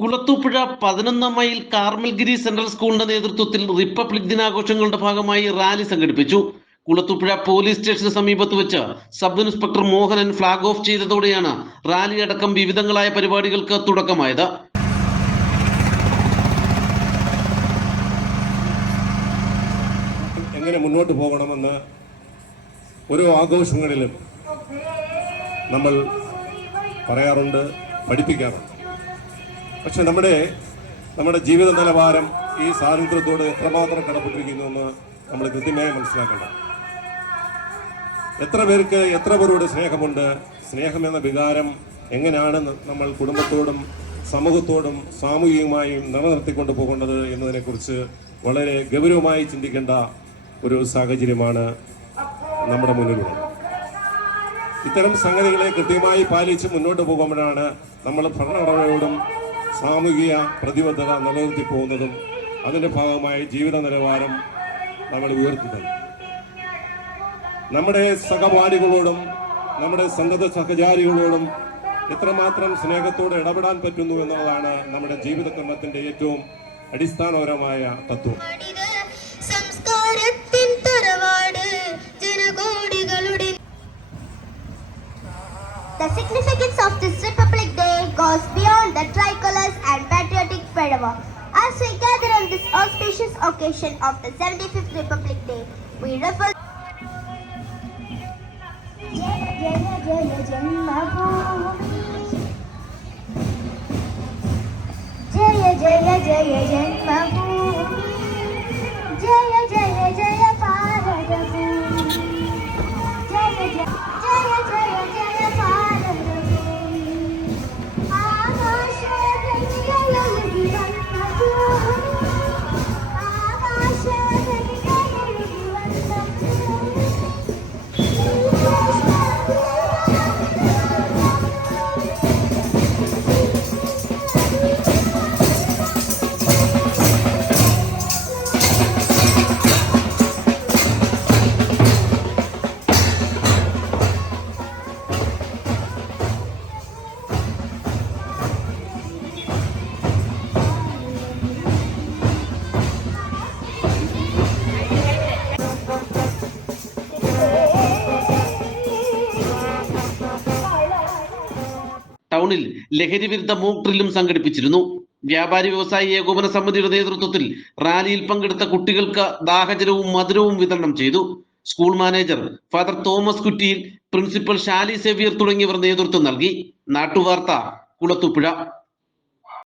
കുളത്തൂപ്പുഴ പതിനൊന്നാം mile Carmelgiri central സ്കൂളിന്റെ നേതൃത്വത്തിൽ റിപ്പബ്ലിക് ദിനാഘോഷങ്ങളുടെ ഭാഗമായി റാലി സംഘടിപ്പിച്ചു. കുളത്തൂപ്പുഴ പോലീസ് സ്റ്റേഷന് സമീപത്ത് വെച്ച് sub inspector Mohanan flag off ചെയ്തതോടെയാണ് rally അടക്കം വിവിധങ്ങളായ പരിപാടികൾക്ക് തുടക്കമായത്. എങ്ങനെ മുന്നോട്ട് പോകണമെന്ന് ഓരോ ആഘോഷങ്ങളിലും നമ്മൾ പറയാറുണ്ട് പഠിപ്പിക്കാറുണ്ട്. പക്ഷെ നമ്മുടെ നമ്മുടെ ജീവിത നിലവാരം ഈ സ്വാതന്ത്ര്യത്തോട് എത്രമാത്രം കടപ്പെട്ടിരിക്കുന്നു എന്ന് നമ്മൾ കൃത്യമായി മനസ്സിലാക്കണം എത്ര പേർക്ക് എത്ര പേരോട് സ്നേഹമുണ്ട്? സ്നേഹം എന്ന വികാരം എങ്ങനെയാണ് നമ്മൾ കുടുംബത്തോടും സമൂഹത്തോടും സാമൂഹികമായും നിലനിർത്തിക്കൊണ്ട് പോകേണ്ടത് എന്നതിനെക്കുറിച്ച് വളരെ ഗൗരവമായി ചിന്തിക്കേണ്ട ഒരു സാഹചര്യമാണ് നമ്മുടെ മുന്നിലുള്ളത്. ഇത്തരം സംഗതികളെ കൃത്യമായി പാലിച്ച് മുന്നോട്ട് പോകുമ്പോഴാണ് നമ്മൾ ഭരണഘടനയോടും സാമൂഹിക പ്രതിബദ്ധത നിലനിർത്തി പോകുന്നതും അതിന്റെ ഭാഗമായി ജീവിത നിലവാരം നമ്മൾ ഉയർത്തുന്നത്. നമ്മുടെ സഹപാഠികളോടും നമ്മുടെ സന്നദ്ധ സഹചാരികളോടും എത്രമാത്രം സ്നേഹത്തോടെ ഇടപെടാൻ പറ്റുന്നു എന്നുള്ളതാണ് നമ്മുടെ ജീവിത ജീവിതക്രമത്തിന്റെ ഏറ്റവും അടിസ്ഥാനപരമായ തത്വം. സംസ്കാരത്തിൻ തറവാട് ജനകോടികളുടെ As we gather on this auspicious occasion of the 75th Republic Day, we refer Jaya Jaya Jaya Jaya ടൗണിൽ ലഹരി മോക് ഡ്രില്ലും സംഘടിപ്പിച്ചിരുന്നു. വ്യാപാരി വ്യവസായി ഏകോപന സമിതിയുടെ നേതൃത്വത്തിൽ റാലിയിൽ പങ്കെടുത്ത കുട്ടികൾക്ക് ദാഹജലവും മധുരവും വിതരണം ചെയ്തു. School manager father Thomas Kuttiyil principal Shali Xavier തുടങ്ങിയവർ നേതൃത്വം നൽകി. നാട്ടുവാർത്ത കുളത്തുപുഴ